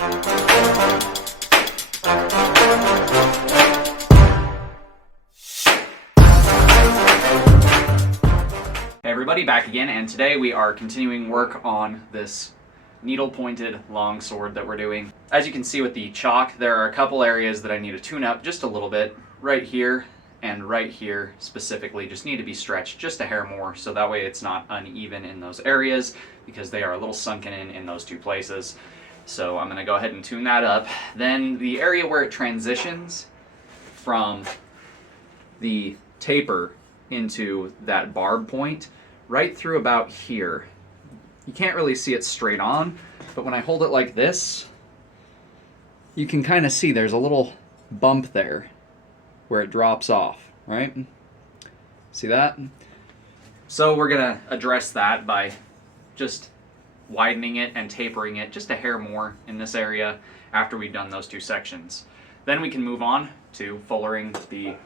Hey everybody, back again, and today we are continuing work on this needle-pointed longsword that we're doing. As you can see with the chalk, there are a couple areas that I need to tune up just a little bit. Right here and right here specifically just need to be stretched just a hair more, so that way it's not uneven in those areas, because they are a little sunken in those two places. So I'm going to go ahead and tune that up. Then the area where it transitions from the taper into that barb point, right through about here. You can't really see it straight on, but when I hold it like this, you can kind of see there's a little bump there where it drops off, right? See that? So we're gonna address that by just widening it and tapering it just a hair more in this area after we've done those two sections. Then we can move on to fullering the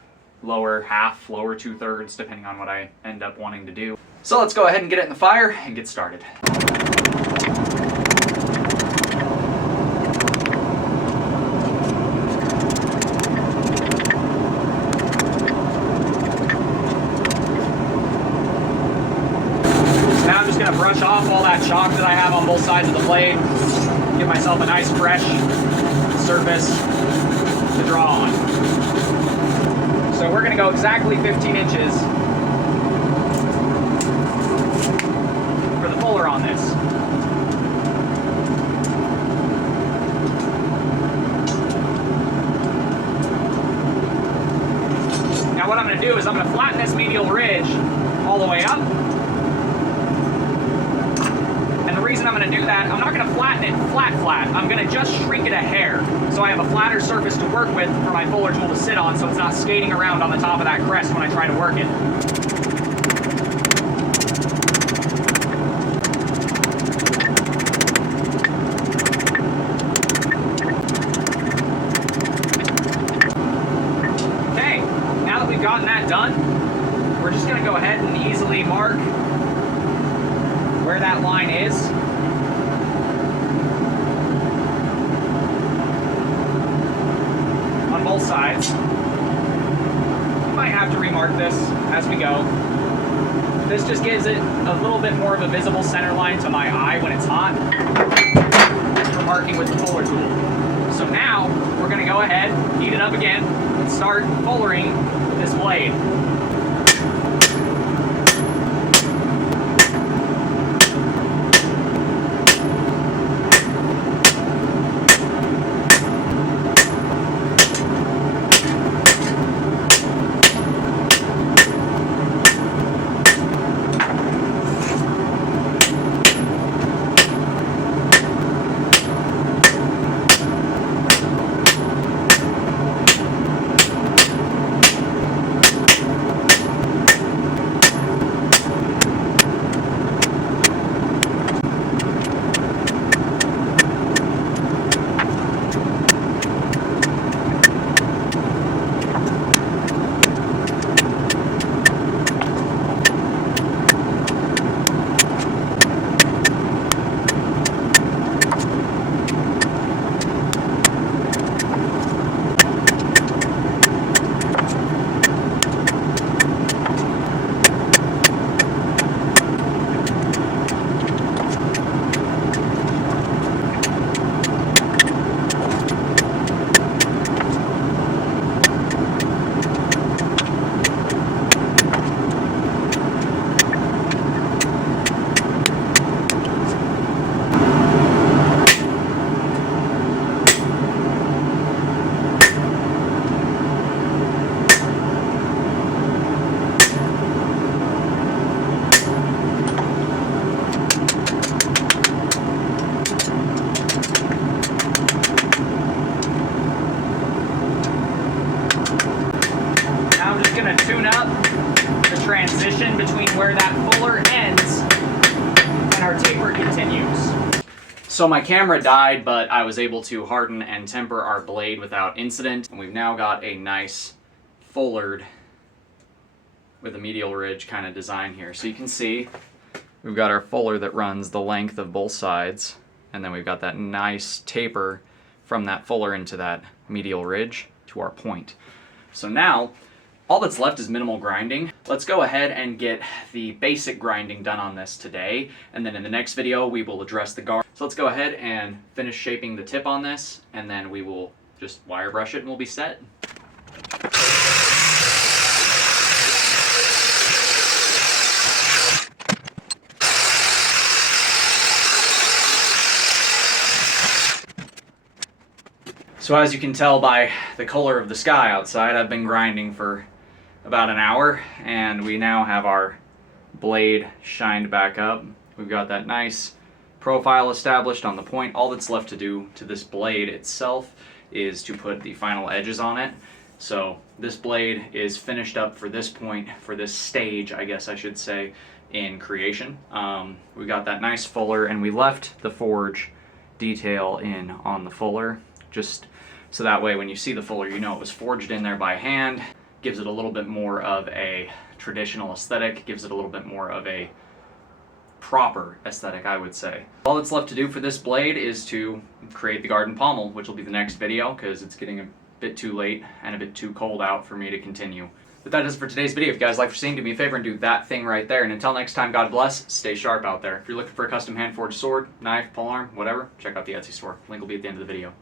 lower half, lower 2/3, depending on what I end up wanting to do. So let's go ahead and get it in the fire and get started. Now I'm just going to brush off all that chalk that I have on both sides of the blade, give myself a nice fresh surface to draw on. So we're going to go exactly 15 inches for the fuller on this. Now what I'm going to do is I'm going to flatten this medial ridge all the way up. And the reason I'm going to do that, I'm not going to flatten it flat. I'm going to just shrink it a hair, so I have a flatter surface to work with for my fuller tool to sit on, so it's not skating around on the top of that crest when I try to work it. Okay, now that we've gotten that done, we're just going to go ahead and easily mark where that line is. On both sides. You might have to remark this as we go. This just gives it a little bit more of a visible center line to my eye when it's hot for marking with the fuller tool. So now we're going to go ahead, heat it up again, and start fullering this blade. transition between where that fuller ends and our taper continues. So my camera died, but I was able to harden and temper our blade without incident. And we've now got a nice fullered with a medial ridge kind of design here. So you can see we've got our fuller that runs the length of both sides, and then we've got that nice taper from that fuller into that medial ridge to our point. So now, all that's left is minimal grinding. Let's go ahead and get the basic grinding done on this today, and then in the next video we will address the guard. So let's go ahead and finish shaping the tip on this, and then we will just wire brush it and we'll be set. So as you can tell by the color of the sky outside, I've been grinding for about an hour, and we now have our blade shined back up. We've got that nice profile established on the point. All that's left to do to this blade itself is to put the final edges on it. So this blade is finished up for this point, for this stage, I guess I should say, in creation. We got that nice fuller, and we left the forge detail in on the fuller, just so that way when you see the fuller, you know it was forged in there by hand. Gives it a little bit more of a traditional aesthetic, gives it a little bit more of a proper aesthetic, I would say. All that's left to do for this blade is to create the garden pommel, which will be the next video because it's getting a bit too late and a bit too cold out for me to continue. But that is for today's video. If you guys like what you're seeing, do me a favor and do that thing right there. And until next time, God bless, stay sharp out there. If you're looking for a custom hand-forged sword, knife, polearm, whatever, check out the Etsy store. Link will be at the end of the video.